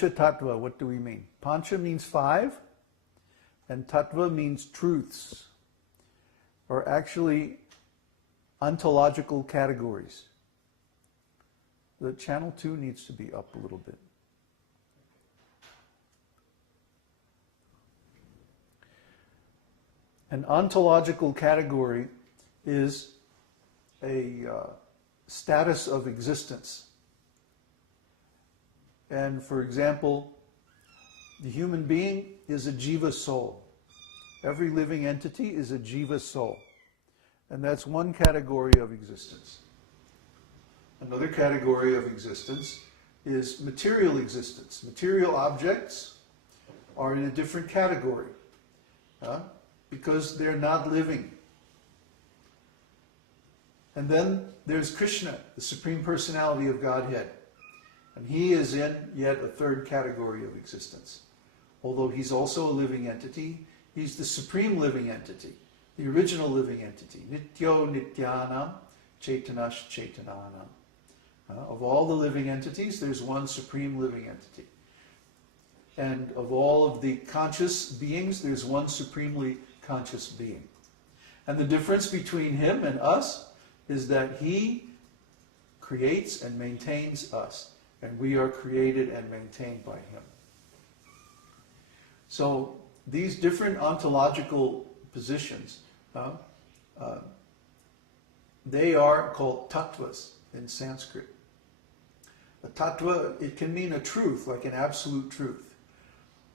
Pancha-tattva, what do we mean? Pancha means five, and tattva means truths, or actually ontological categories. The channel 2 needs to be up a little bit. An ontological category is a status of existence. And for example, the human being is a jiva soul. Every living entity is a jiva soul. And that's one category of existence. Another category of existence is material existence. Material objects are in a different category because they're not living. And then there's Krishna, the Supreme Personality of Godhead. And he is in yet a third category of existence. Although he's also a living entity, he's the supreme living entity, the original living entity. Nityo nityanam, chaitanash chaitananam. Of all the living entities, there's one supreme living entity. And of all of the conscious beings, there's one supremely conscious being. And the difference between him and us is that he creates and maintains us, and we are created and maintained by him. So these different ontological positions, they are called tattvas in Sanskrit. A tattva, it can mean a truth, like an absolute truth.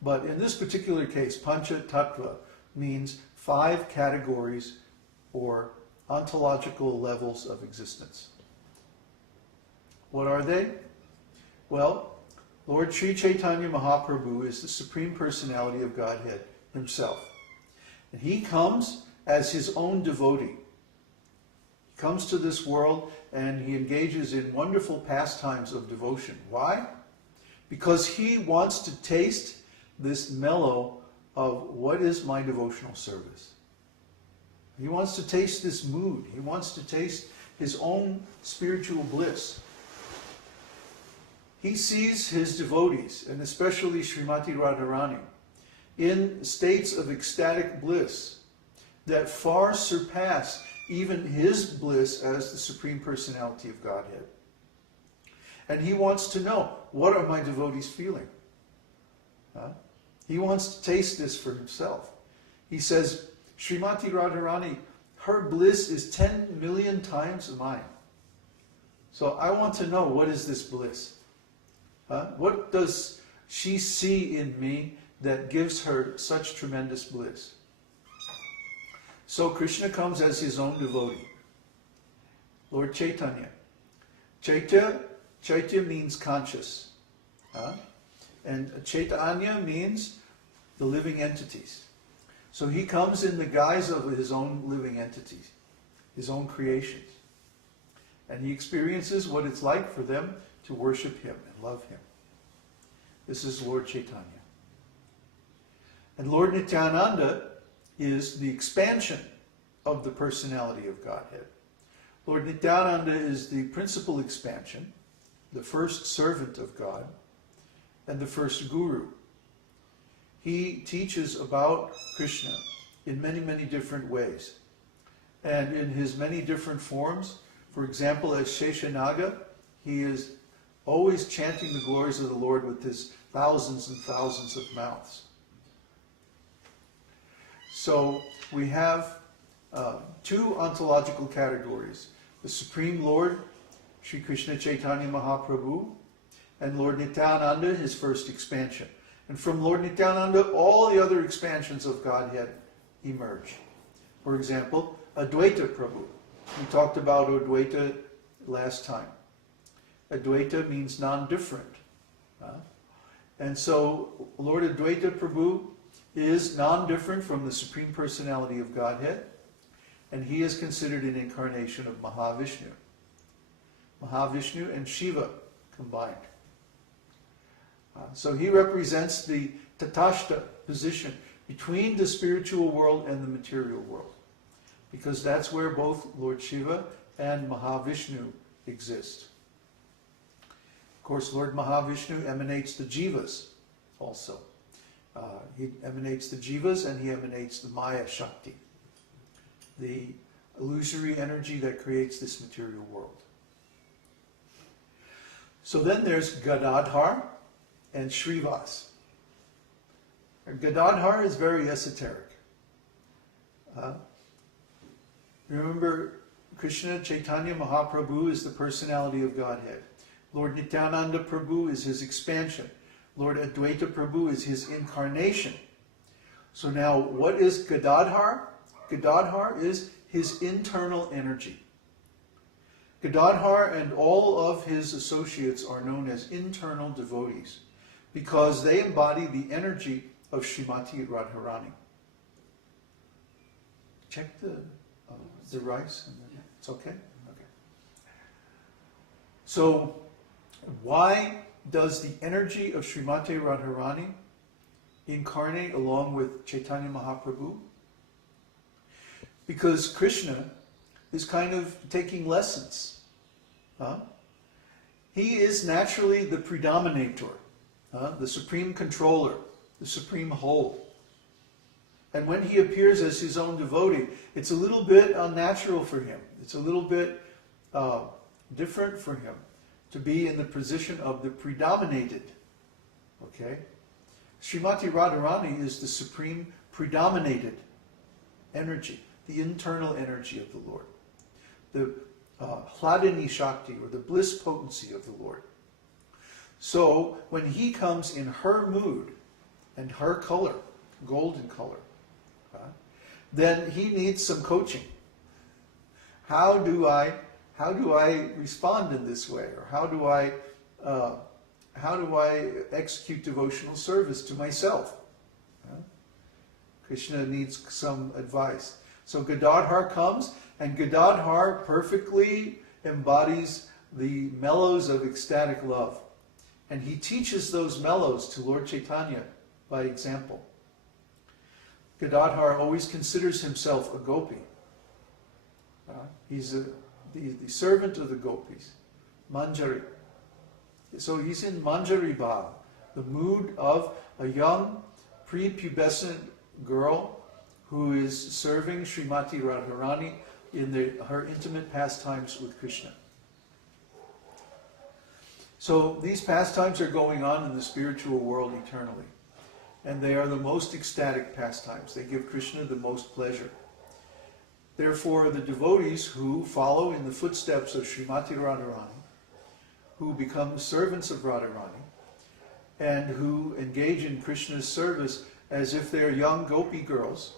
But in this particular case, Pancha-tattva means 5 categories or ontological levels of existence. What are they? Well, Lord Sri Chaitanya Mahaprabhu is the Supreme Personality of Godhead himself. And he comes as his own devotee. He comes to this world and he engages in wonderful pastimes of devotion. Why? Because he wants to taste this mellow of what is my devotional service. He wants to taste this mood. He wants to taste his own spiritual bliss. He sees his devotees, and especially Srimati Radharani, in states of ecstatic bliss that far surpass even his bliss as the Supreme Personality of Godhead. And he wants to know, what are my devotees feeling? He wants to taste this for himself. He says, Srimati Radharani, her bliss is 10 million times mine. So I want to know, what is this bliss? What does she see in me that gives her such tremendous bliss? So Krishna comes as his own devotee, Lord Chaitanya. Chaitya means conscious. And Chaitanya means the living entities. So he comes in the guise of his own living entities, his own creations. And he experiences what it's like for them to worship him and love him. This is Lord Chaitanya. And Lord Nityananda is the expansion of the personality of Godhead. Lord Nityananda is the principal expansion, the first servant of God, and the first guru. He teaches about Krishna in many, many different ways. And in his many different forms, for example, as Sheshanaga, he is always chanting the glories of the Lord with his thousands and thousands of mouths. So we have 2 ontological categories. The Supreme Lord, Sri Krishna Chaitanya Mahaprabhu, and Lord Nityananda, his first expansion. And from Lord Nityananda, all the other expansions of Godhead emerge. For example, Advaita Prabhu. We talked about Advaita last time. Advaita means non-different. And so Lord Advaita Prabhu is non-different from the Supreme Personality of Godhead, and he is considered an incarnation of Mahavishnu. Mahavishnu and Shiva combined. So he represents the Tatashta position between the spiritual world and the material world, because that's where both Lord Shiva and Mahavishnu exist. course, Lord Mahavishnu emanates the jivas also. He emanates the jivas and he emanates the Maya Shakti, the illusory energy that creates this material world. So then there's Gadadhar and Shrivas. Gadadhar is very esoteric. Remember, Krishna Chaitanya Mahaprabhu is the personality of Godhead. Lord Nityananda Prabhu is his expansion. Lord Advaita Prabhu is his incarnation. So now, what is Gadadhar? Gadadhar is his internal energy. Gadadhar and all of his associates are known as internal devotees because they embody the energy of Srimati Radharani. Check the rice. It's okay? Okay. So, why does the energy of Srimati Radharani incarnate along with Chaitanya Mahaprabhu? Because Krishna is kind of taking lessons. He is naturally the predominator, the supreme controller, the supreme whole. And when he appears as his own devotee, it's a little bit unnatural for him. It's a little bit different for him to be in the position of the predominated. Okay? Srimati Radharani is the supreme predominated energy, the internal energy of the Lord. The Hladini Shakti, or the bliss potency of the Lord. So, when he comes in her mood and her color, golden color, then he needs some coaching. How do I respond in this way, or how do I execute devotional service to myself? Krishna needs some advice. So Gadadhar comes, and Gadadhar perfectly embodies the mellows of ecstatic love. And he teaches those mellows to Lord Chaitanya by example. Gadadhar always considers himself a gopi. He's the servant of the gopis, Manjari. So he's in Manjari Bhav, the mood of a young, prepubescent girl who is serving Srimati Radharani in her intimate pastimes with Krishna. So these pastimes are going on in the spiritual world eternally. And they are the most ecstatic pastimes. They give Krishna the most pleasure. Therefore, the devotees who follow in the footsteps of Srimati Radharani, who become servants of Radharani, and who engage in Krishna's service as if they're young gopi girls,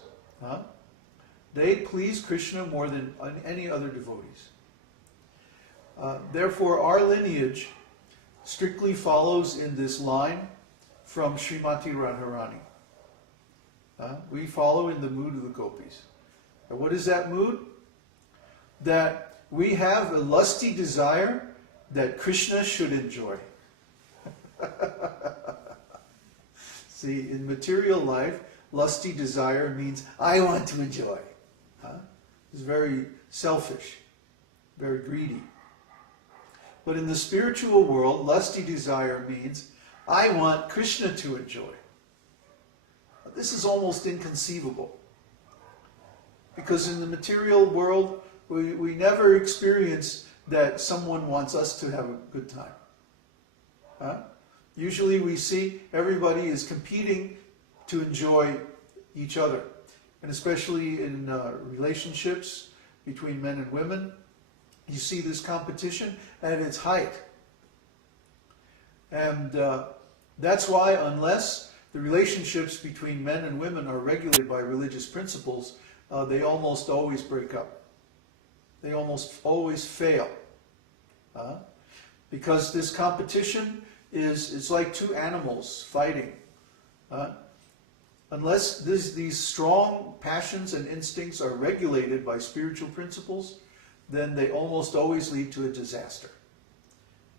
they please Krishna more than any other devotees. Therefore, our lineage strictly follows in this line from Srimati Radharani. We follow in the mood of the gopis. And what is that mood? That we have a lusty desire that Krishna should enjoy. See, in material life, lusty desire means, I want to enjoy. It's very selfish, very greedy. But in the spiritual world, lusty desire means, I want Krishna to enjoy. This is almost inconceivable. Because in the material world, we never experience that someone wants us to have a good time. Usually we see everybody is competing to enjoy each other. And especially in relationships between men and women, you see this competition at its height. And that's why unless the relationships between men and women are regulated by religious principles, they almost always break up. They almost always fail. Because this competition is like two animals fighting. Unless these strong passions and instincts are regulated by spiritual principles, then they almost always lead to a disaster.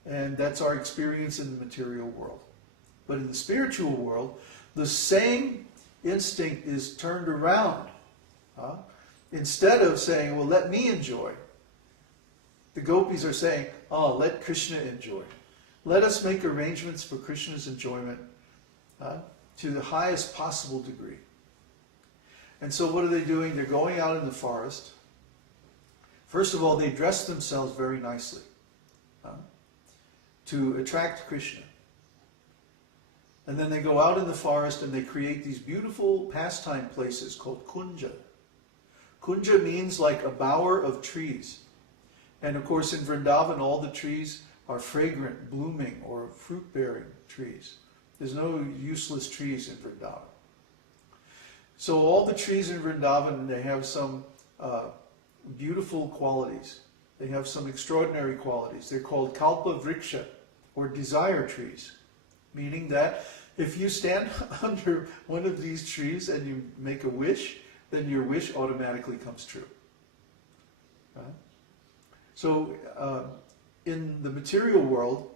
And that's our experience in the material world. But in the spiritual world, the same instinct is turned around. Instead of saying, well, let me enjoy, the gopis are saying, oh, let Krishna enjoy. Let us make arrangements for Krishna's enjoyment to the highest possible degree. And so what are they doing? They're going out in the forest. First of all, they dress themselves very nicely to attract Krishna. And then they go out in the forest and they create these beautiful pastime places called kunja. Kunja means like a bower of trees. And of course in Vrindavan all the trees are fragrant, blooming, or fruit-bearing trees. There's no useless trees in Vrindavan. So all the trees in Vrindavan, they have some beautiful qualities. They have some extraordinary qualities. They're called kalpa vriksha, or desire trees, meaning that if you stand under one of these trees and you make a wish, then your wish automatically comes true. So in the material world,